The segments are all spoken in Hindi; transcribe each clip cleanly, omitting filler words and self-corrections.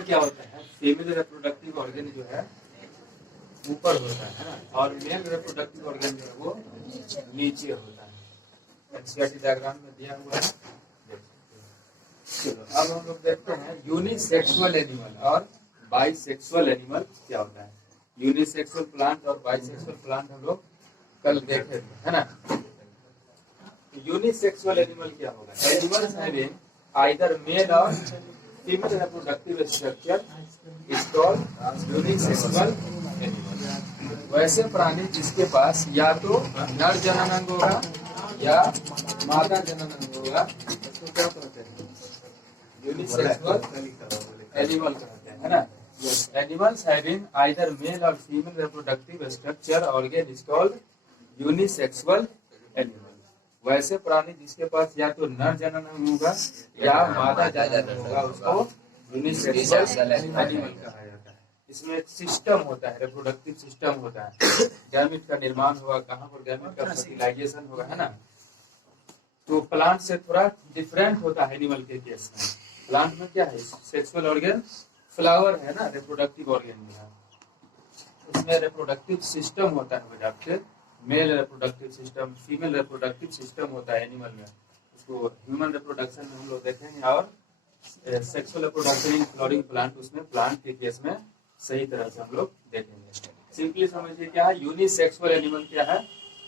क्या होता है, फीमेल रिप्रोडक्टिव ऑर्गन जो है ऊपर होता है ना, और मेल रिप्रोडक्टिव ऑर्गन जो है वो नीचे होता है। एनसीईआरटी डायग्राम में दिया हुआ है। चलो अब हम लोग देखते हैं यूनिसेक्सुअल एनिमल और बाइसेक्सुअल एनिमल क्या होता है। यूनिसेक्सुअल प्लांट और बाइसेक्सुअल प्लांट हम लोग कल देखे थे, है ना। यूनिसेक्सुअल एनिमल क्या होगा? एनिमल्स हैविंग आइदर मेल और female reproductive structure is called unisexual animal. वैसे प्राणी जिसके पास या तो नर जननांग होगा या मादा जननांग होगा, उसको क्या कहते हैं? यूनिसेक्सुअल एनिमल कहते हैं, है ना। एनिमल्स हैविंग आइदर मेल और female reproductive structure organ is called unisexual animal. वैसे प्राणी जिसके पास या तो नर जननांग होगा या मादा जननांग होगा, उसको यूनिसेक्सुअल एनिमल कहा जाता है। इसमें एक सिस्टम होता है, रिप्रोडक्टिव सिस्टम होता है। गैमेट का निर्माण होगा, कहाँ पर गैमेट का फर्टिलाइजेशन होगा, है ना। तो प्लांट से थोड़ा डिफरेंट होता है एनिमल के केस में। प्लांट में क्या है, सेक्सुअल ऑर्गन फ्लावर है ना, रिप्रोडक्टिव ऑर्गन में है। उसमें रिप्रोडक्टिव सिस्टम होता है वजह से, male reproductive system, female reproductive system होता है एनिमल में। उसको ह्यूमन रिप्रोडक्शन में हम लोग देखेंगे, और sexual reproduction in flowering plant, उसमें प्लांट के केस में सही तरह से हम लोग देखेंगे। सिंपली समझिए क्या है यूनिसेक्सुअल एनिमल क्या है?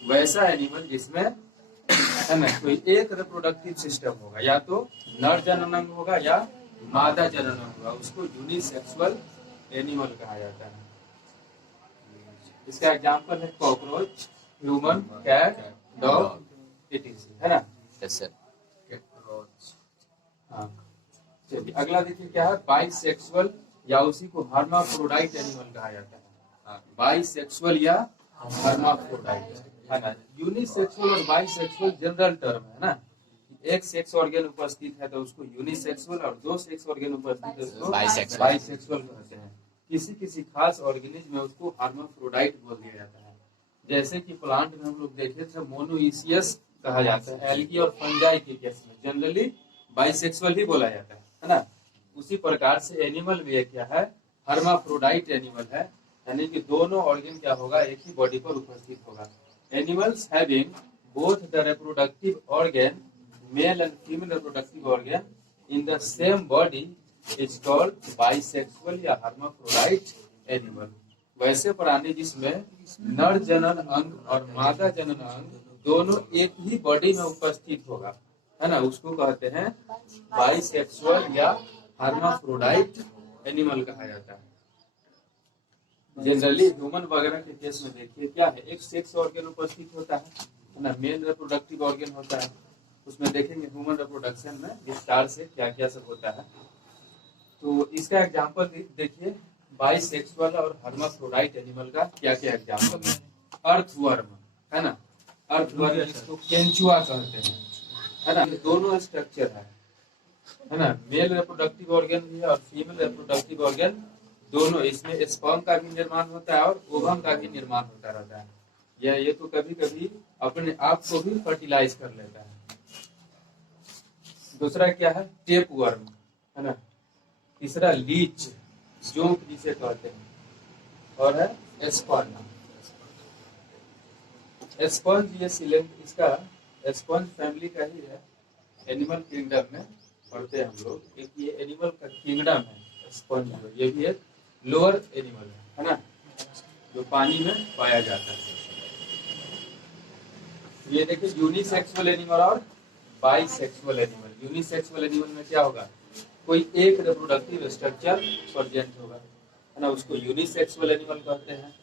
वैसा एनिमल जिसमें है ना कोई एक रिप्रोडक्टिव सिस्टम होगा, या तो नर जननांग होगा या मादा जननांग होगा, उसको यूनिसेक्सुअल एनिमल कहा जाता है। इसका एग्जांपल है cockroach, human, cat, dog, etc, है ना। Yes sir. हाँ, चलिए अगला देखिए क्या है, बाइसेक्सुअल या उसी को हर्माफ्रोडाइट एनिमल कहा जाता है। बाइसेक्सुअल या हर्माफ्रोडाइट, है ना। यूनिसेक्सुअल और बाइसेक्सुअल जनरल टर्म है ना। एक सेक्स ऑर्गन उपस्थित है तो उसको यूनिसेक्सुअल, और दो सेक्स ऑर्गन उपस्थित है उसको बाइसेक्सुअल कहते हैं। किसी किसी खास ऑर्गेनिज्म में उसको हर्माफ्रोडाइट बोल दिया जाता है। जैसे कि प्लांट में हम लोग देखे थे मोनोइसियस कहा जाता है। एल्गी और फंजाई के केस में जनरली बाइसेक्सुअल ही बोला जाता है ना। उसी प्रकार से एनिमल में क्या है, हर्माफ्रोडाइट एनिमल है, यानी कि दोनों ऑर्गन क्या होगा, एक ही बॉडी पर उपस्थित होगा। Animals having both the reproductive organ, mail and female reproductive organ in the same body is called bisexual या हर्माफ्रोडाइट एनिमल। वैसे प्राणी जिसमें नर जनन अंग और मादा जनन अंग दोनों एक ही बॉडी में उपस्थित होगा, है ना, उसको कहते हैं बाइसेक्सुअल या हर्माफ्रोडाइट एनिमल कहा जाता है। जनरली ह्यूमन वगैरह के केस में देखिए क्या है, एक सेक्स ऑर्गन उपस्थित होता है ना, मेल रिप्रोडक्टिव ऑर्गन होता है। उसमें देखेंगे ह्यूमन रिप्रोडक्शन में विस्तार से क्या क्या सब होता है। तो इसका एग्जांपल देखिए, बाइसेक्सुअल और हर्माफ्रोडाइट एनिमल का क्या क्या एग्जांपल है। अर्थवर्म, है ना, अर्थवर्म जिसको केंचुआ कहते हैं, है ना। दोनों स्ट्रक्चर है ना, मेल रिप्रोडक्टिव ऑर्गन भी है और फीमेल रिप्रोडक्टिव ऑर्गन दोनों। इसमें स्पर्म का भी निर्माण होता है और ओवम का भी निर्माण होता रहता है। ये तो कभी कभी अपने आप को भी फर्टिलाइज कर लेता है। दूसरा क्या है, टेप वर्म, है ना। तीसरा लीच, जोंक जिसे कहते हैं, और है स्पंज। स्पंज ये इसका स्पंज फैमिली का ही है, एनिमल किंगडम में पढ़ते हैं हम लोग। एक ये एनिमल का किंगडम है स्पंज, ये भी एक लोअर एनिमल है ना, जो पानी में पाया जाता है। ये देखिए यूनिसेक्सुअल एनिमल और बाइसेक्सुअल एनिमल। यूनिसेक्सुअल एनिमल में क्या होगा, कोई एक रिप्रोडक्टिव स्ट्रक्चर प्रेजेंट होगा, है ना, उसको यूनिसेक्सुअल एनिमल कहते हैं।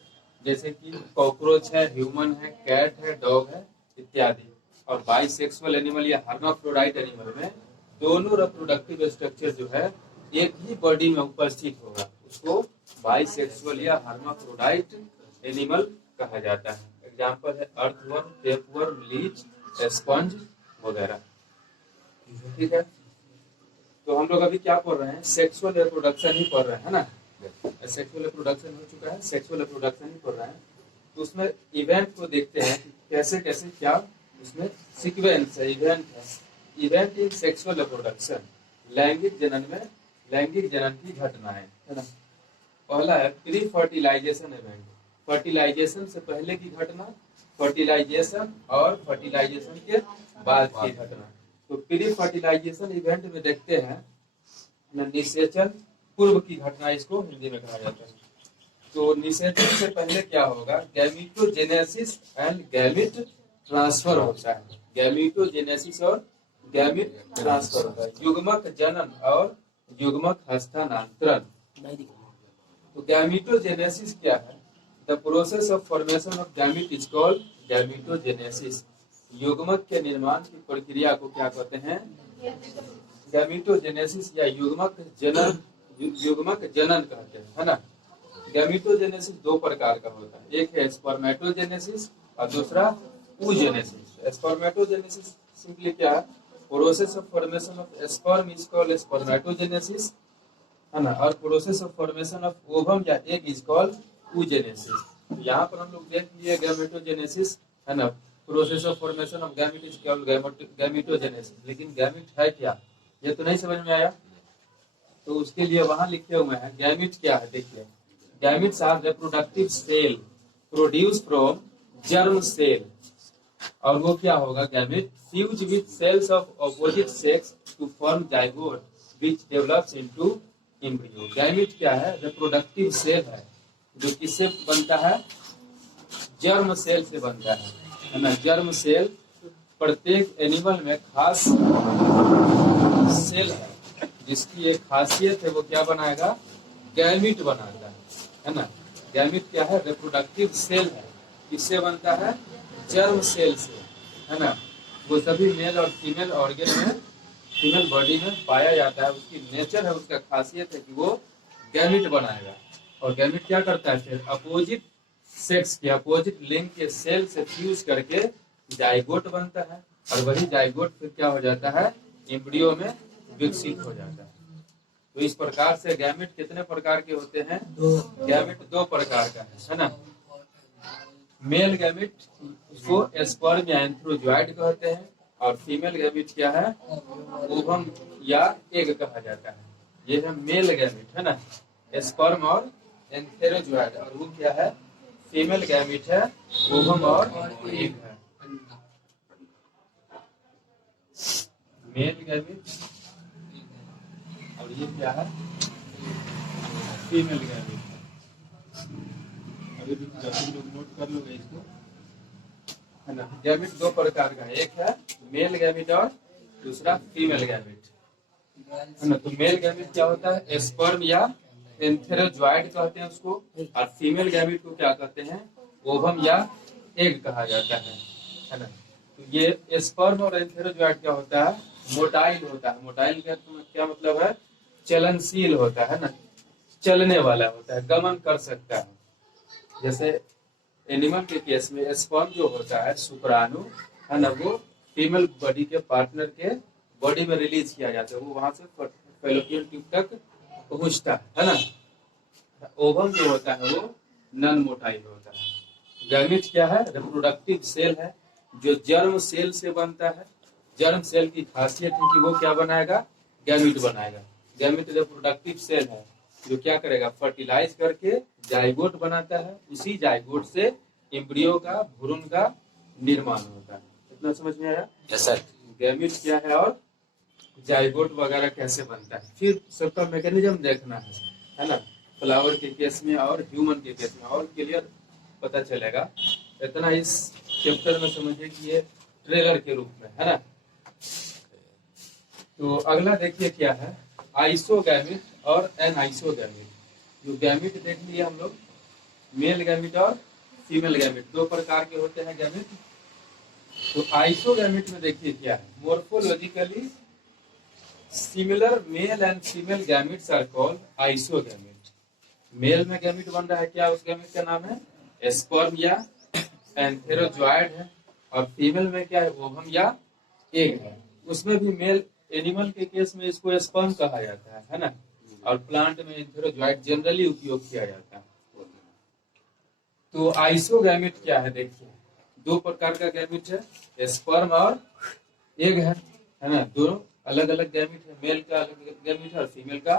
जैसे कि कॉकरोच है, ह्यूमन है, कैट है, डॉग है इत्यादि। और बाइसेक्सुअल एनिमल या हर्माफ्रोडाइट एनिमल में दोनों रिप्रोडक्टिव स्ट्रक्चर जो है एक ही बॉडी में उपस्थित होगा, उसको बाइसेक्सुअल या हर्माफ्रोडाइट एनिमल कहा जाता है। एग्जाम्पल है अर्थवर्म, टेपवर्म, लीच, स्पंज वगैरह। ठीक है, तो हम लोग अभी क्या पढ़ रहे हैं, सेक्सुअल रिप्रोडक्शन ही पढ़ रहे हैं, है ना। सेक्सुअल रिप्रोडक्शन हो चुका है, सेक्सुअल रिप्रोडक्शन ही पढ़ रहे हैं। तो उसमें इवेंट को देखते हैं कि कैसे कैसे क्या उसमें सीक्वेंस है, इवेंट है। इवेंट इन सेक्सुअल रिप्रोडक्शन, लैंगिक जनन में लैंगिक जनन की घटनाएं, है ना। पहला है प्री फर्टिलाइजेशन इवेंट, फर्टिलाइजेशन से पहले की घटना, फर्टिलाइजेशन और फर्टिलाइजेशन के बाद की घटना। तो प्री फर्टिलाइजेशन इवेंट में देखते हैं निषेचन पूर्व की घटना, इसको हिंदी में कहा जाता है। तो निषेचन से पहले क्या होगा, गैमीटोजेनेसिस एंड गैमिट ट्रांसफर होता है, गैमीटोजेनेसिस और गैमिट ट्रांसफर होता है, युग्मक जनन और युग्मक हस्तांतरण। तो गैमीटोजेनेसिस क्या है, the process of formation of gamete is called gametogenesis. युग्मक के निर्माण की प्रक्रिया को क्या कहते हैं, गैमीटोजेनेसिस या युग्मक जनन, युग्मक जनन कहते हैं, है ना। गैमीटोजेनेसिस दो प्रकार का होता है, एक है स्पर्मेटोजेनेसिस और दूसरा oogenesis। स्पर्मेटोजेनेसिस सिंपली क्या है, process of formation of sperm is called spermatogenesis, है ना, और process of formation of ovum या एग इज कॉल्ड oogenesis। तो यहाँ पर हम लोग देख लिए गैमेटोजेनेसिस, है ना, process of formation of gamete is called gametogenesis. लेकिन गैमेट है क्या, ये तो नहीं समझ में आया, तो उसके लिए वहां लिखे हुए हैं गैमेट क्या है। देखिए, gametes are reproductive cell produce from germ cell, और वो क्या होगा, gamete fuse with cells of opposite sex to form zygote which develops into embryo. Gamete क्या है, रिप्रोडक्टिव सेल है, जो किससे बनता है, जर्म सेल से बनता है ना। जर्म सेल प्रत्येक एनिमल में खास सेल है, जिसकी एक खासियत है, वो क्या बनाएगा, गैमेट बनाता है ना। गैमेट क्या है, रिप्रोडक्टिव सेल है, किससे बनता है, जर्म सेल से, है ना। वो सभी मेल और फीमेल ऑर्गन में, फीमेल बॉडी में पाया जाता है, उसकी नेचर है, उसका खासियत है कि वो गैमेट बनाएगा। और गैमेट क्या करता है, फिर अपोजिट सेक्स के, अपोजिट लिंग के सेल से फ्यूज करके जाइगोट बनता है, और वही जाइगोट फिर क्या हो जाता है, एम्ब्रियो में विकसित हो जाता है। तो इस प्रकार से गैमेट कितने प्रकार के होते हैं, गैमेट दो प्रकार का है ना। मेल गैमेट उसको स्पर्म या एंथ्रोजॉइड कहते हैं, और फीमेल गैमेट क्या है, ओवम या एग कहा जाता है। ये है मेल गैमेट, है ना, स्पर्म और एंथ्रोजॉइड, और वो क्या है, फीमेल गैमेट है, ओवम और एग है। मेल गैमेट और ये क्या है, फीमेल गैमेट। अभी लोग नोट कर लोगे इसको, है ना। गैमेट दो प्रकार का है, एक है मेल गैमेट और दूसरा फीमेल गैमेट, है ना। तो मेल गैमेट क्या होता है, स्पर्म या एंथ्रोजॉइड कहते हैं उसको, और फीमेल गैमेट को क्या कहते हैं, ओवम या एग कहा जाता है ना। तो ये स्पर्म और एंथ्रोजॉइड क्या होता है, मोटाइल होता है। मोटाइल का क्या मतलब है, चलनशील होता है ना, चलने वाला होता है, गमन कर सकता है। जैसे एनिमल के केस में स्पर्म जो होता है, शुक्राणु, है ना, वो फीमेल बॉडी के पार्टनर के बॉडी में रिलीज किया जाता है, वो वहां से फैलोपियन ट्यूब तक पहुंचता है ना। ओवम जो होता है वो नॉन मोटाइल होता है। गैमेट क्या है, रिप्रोडक्टिव सेल है, जो जर्म सेल से बनता है। जर्म सेल की खासियत है कि वो क्या बनाएगा, गैमेट बनाएगा। गैमेट रिप्रोडक्टिव सेल है, जो क्या करेगा, फर्टिलाइज करके जाइगोट बनाता है, उसी जाइगोट से एम्ब्रियो का, भ्रूण का निर्माण होता है। इतना समझ में आया? Yes sir. गैमेट क्या है और जाइगोट वगैरह कैसे बनता है, फिर सबका मैकेनिज्म देखना है ना, फ्लावर के केस में और ह्यूमन के केस में, और क्लियर पता चलेगा। इतना इस चैप्टर में समझिए कि ये ट्रेलर के रूप में, है ना। तो अगला देखिए क्या है, आइसोगैमेट और एनाइसोगैमेट। जो गैमेट देख लिए हम लोग, मेल गैमेट और फीमेल गैमेट, दो प्रकार के होते हैं गैमेट। तो आइसोगैमेट में देखिए क्या है, morphologically similar male and female gametes are called isogamete. Male में गैमेट बन रहा है, क्या उस गैमेट का नाम है, स्पर्म या एंथेरोजॉइड है, और फीमेल में क्या है, ओवम या एग है। उसमें भी मेल एनिमल के केस में इसको स्पर्म कहा जाता है ना, और प्लांट में एंथेरोजॉइड जनरली उपयोग किया जाता है। तो आइसोगैमेट क्या है, देखिए दो प्रकार का गैमेट है, स्पर्म और एग है ना। दोनों अलग अलग गैमेट है, मेल का अलग गैमेट है और फीमेल का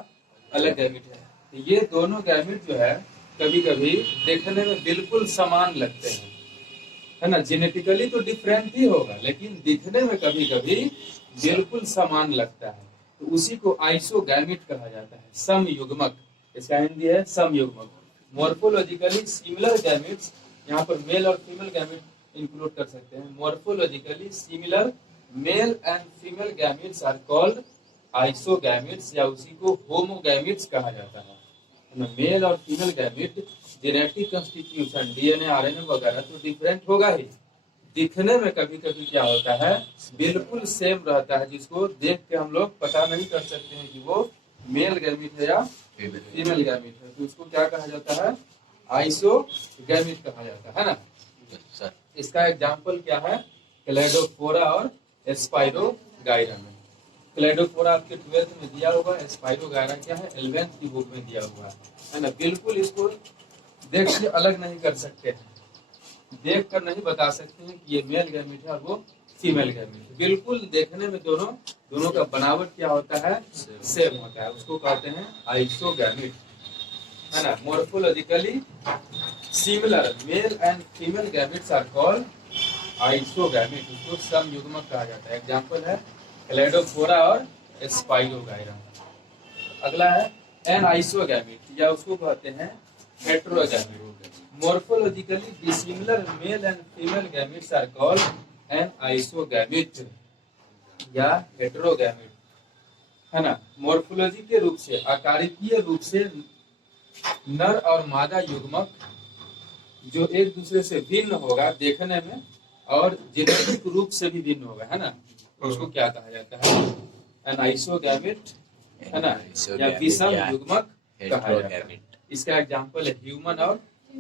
अलग गैमेट है। ये दोनों गैमेट जो है कभी कभी देखने में बिल्कुल समान लगते हैं, है ना। जेनेटिकली तो डिफरेंट ही होगा, लेकिन दिखने में कभी कभी बिल्कुल समान लगता है, तो उसी को आइसोगैमेट कहा जाता है, समयुग्मक। इसका हिंदी है समयुग्मक। मॉर्फोलॉजिकली सिमिलर गैमेट्स, यहाँ पर मेल और फीमेल गैमेट इंक्लूड कर सकते हैं। Morphologically similar male and female gametes are called isogametes, या उसी को होमोगैमेट्स कहा जाता है। मेल और female gamete genetic constitution, DNA, RNA वगैरह तो डिफरेंट होगा ही, दिखने में कभी कभी क्या होता है बिल्कुल सेम रहता है, जिसको देख के हम लोग पता नहीं कर सकते हैं कि वो मेल गैमेट है या फीमेल गैमेट है, तो उसको क्या कहा जाता है, आइसोगैमेट कहा जाता है ना। इसका एग्जाम्पल क्या है, क्लेडोफोरा और स्पाइरोगाइरा में। क्लेडोफोरा आपके 12th में दिया होगा, स्पाइरोगाइरा क्या है 11th की बुक में दिया हुआ है ना। बिल्कुल इसको देख के अलग नहीं कर सकते हैं, देख कर नहीं बता सकते हैं कि ये मेल गैमेट है और वो फीमेल गैमेट है। बिल्कुल देखने में दोनों का बनावट क्या होता है, सेम होता है, उसको कहते हैं आइसोगैमेट, है ना। Morphologically similar male and female gametes are called isogamete, उसको समयुग्मक कहा जाता है। एग्जाम्पल है क्लेडोफोरा और स्पाइरोगाइरा। अगला है एन आइसोगैमेट, या उसको कहते हैं heterogamete. Morphologically dissimilar male and female gametes are called anisogamete या हेटेरोगैमेट, है ना। मॉर्फोलॉजी के रूप से, आकारिकीय रूप से नर और मादा युग्मक जो एक दूसरे से भिन्न होगा देखने में, और जेनेटिक रूप से भी भिन्न होगा, है ना, उसको क्या कहा जाता है, एन आइसोगैमेट, है ना, या विषम युग्मक कहा जाता है। इसका एग्जांपल है ह्यूमन और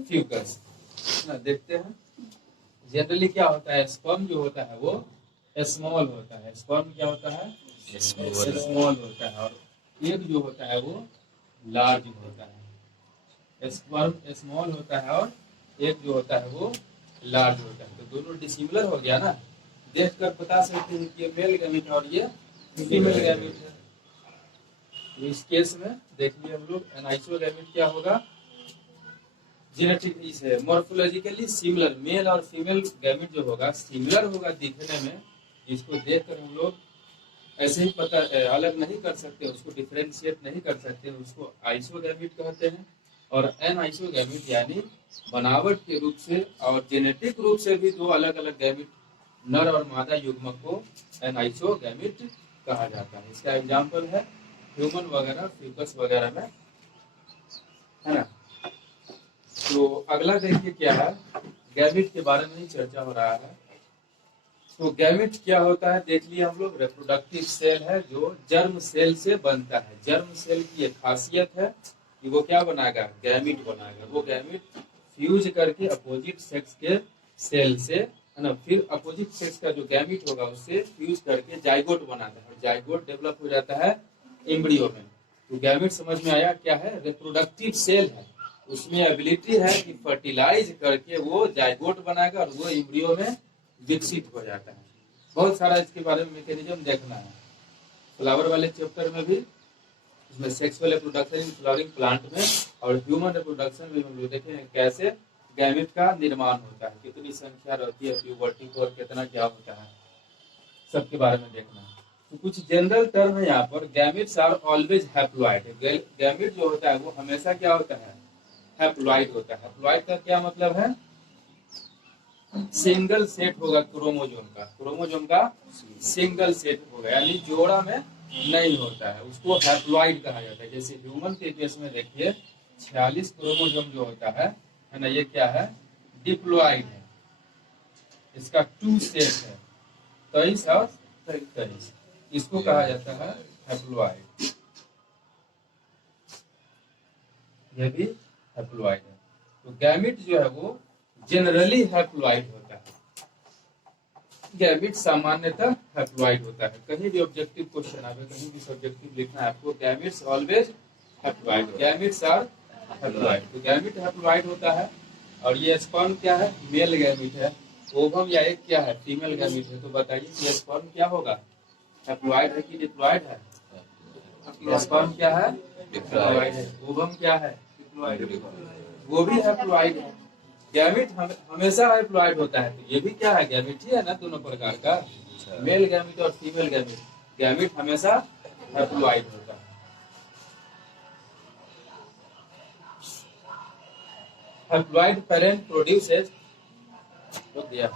फ्यूकस, ना। देखते हैं जनरली क्या होता है, स्पर्म जो होता है वो स्मॉल होता है, स्पर्म क्या होता है स्मॉल होता है, और एग जो होता है वो लार्ज होता है। स्पर्म स्मॉल होता है और एग जो होता है वो लार्ज होता है, तो दोनों डिसिमिलर हो गया ना, देखकर बता सकते हैं कि ये मेल गैमेट और ये फीमेल गैमेट है। तो इस केस में देखिए हम लोग आइसोगैमेट क्या होगा, जेनेटिक से मॉर्फोलॉजिकली सिमिलर मेल और फीमेल गैमेट जो होगा सिमिलर होगा दिखने में, इसको देखकर हम लोग ऐसे ही पता अलग नहीं कर सकते, उसको डिफरेंशिएट नहीं कर सकते, उसको आइसोगैमेट कहते हैं। और एन आइसोगैमेट यानी बनावट के रूप से और जेनेटिक रूप से भी दो अलग अलग गैमेट, नर और मादा युग्मक को एन आइसोगैमेट कहा जाता है। इसका एग्जाम्पल है ह्यूमन वगैरह, फ्यूकस वगैरह में, है ना। तो अगला देखिए क्या है, गैमेट के बारे में ही चर्चा हो रहा है। तो गैमेट क्या होता है देख लिए हम लोग, रिप्रोडक्टिव सेल है जो जर्म सेल से बनता है। जर्म सेल की एक खासियत है कि वो क्या बनाएगा, गैमेट बनाएगा। वो गैमेट फ्यूज करके अपोजिट सेक्स के सेल से, है ना, फिर अपोजिट सेक्स का जो गैमेट होगा उससे फ्यूज करके जाइगोट बनाता है, और जाइगोट डेवलप हो जाता है एम्ब्रियो में। तो गैमेट समझ में आया क्या है, रिप्रोडक्टिव सेल है, उसमें एबिलिटी है कि फर्टिलाइज करके वो जाइगोट बनाएगा और वो एम्ब्रियो में विकसित हो जाता है। बहुत सारा इसके बारे में मैकेनिज्म देखना है। फ्लावर वाले चैप्टर में भी इसमें sexual reproduction in flowering plant में, और ह्यूमन रिप्रोडक्शन भी हम लोग देखेंगे कैसे गैमेट का निर्माण होता है, कितनी संख्या रहती है प्यूबर्टी को, और कितना क्या होता है, सबके बारे में देखना है। तो कुछ जनरल टर्म है यहाँ पर, gametes are always haploid. Gamete जो होता है वो हमेशा क्या होता है, हैप्लॉइड होता है। हैप्लॉइड का क्या मतलब है, सिंगल सेट होगा क्रोमोजोम का सिंगल सेट होगा, यानी जोड़ा में नहीं होता है, उसको हैप्लॉइड कहा जाता है। जैसे ह्यूमन के केस में देखिए 46 क्रोमोजोम जो होता है ना, ये क्या है, डिप्लॉइड है। इसका 2 सेट है, 23 और 23, इसको कहा जाता है हैप्लॉइड। यह भी हैप्लॉइड है। तो गैमेट जो है वो जनरली हैप्लॉइड होता है, गैमेट सामान्यतः हैप्लॉइड होता है। कहीं भी ऑब्जेक्टिव क्वेश्चन आवे, कहीं भी सब्जेक्टिव लिखना है आपको, gametes always haploid, gametes are haploid. तो गैमेट हैप्लॉइड होता है, और ये स्पर्म क्या है, मेल गैमेट है। ओवम या एग क्या है, फीमेल गैमेट है। तो बताइए कि स्पर्म क्या होगा, हैप्लॉइड है कि डिप्लॉइड है? स्पर्म क्या है, डिप्लॉइड है। ओवम क्या है? वो भी हैप्लॉइड है। गैमिट हमेशा हैप्लॉइड होता है, तो ये भी क्या है? गैमिट ही है ना, दोनों प्रकार का, मेल गैमिट और फीमेल गैमिट। गैमिट हमेशा हैप्लॉइड होता है। हैप्लॉइड पेरेंट प्रोड्यूसेस, तो दिया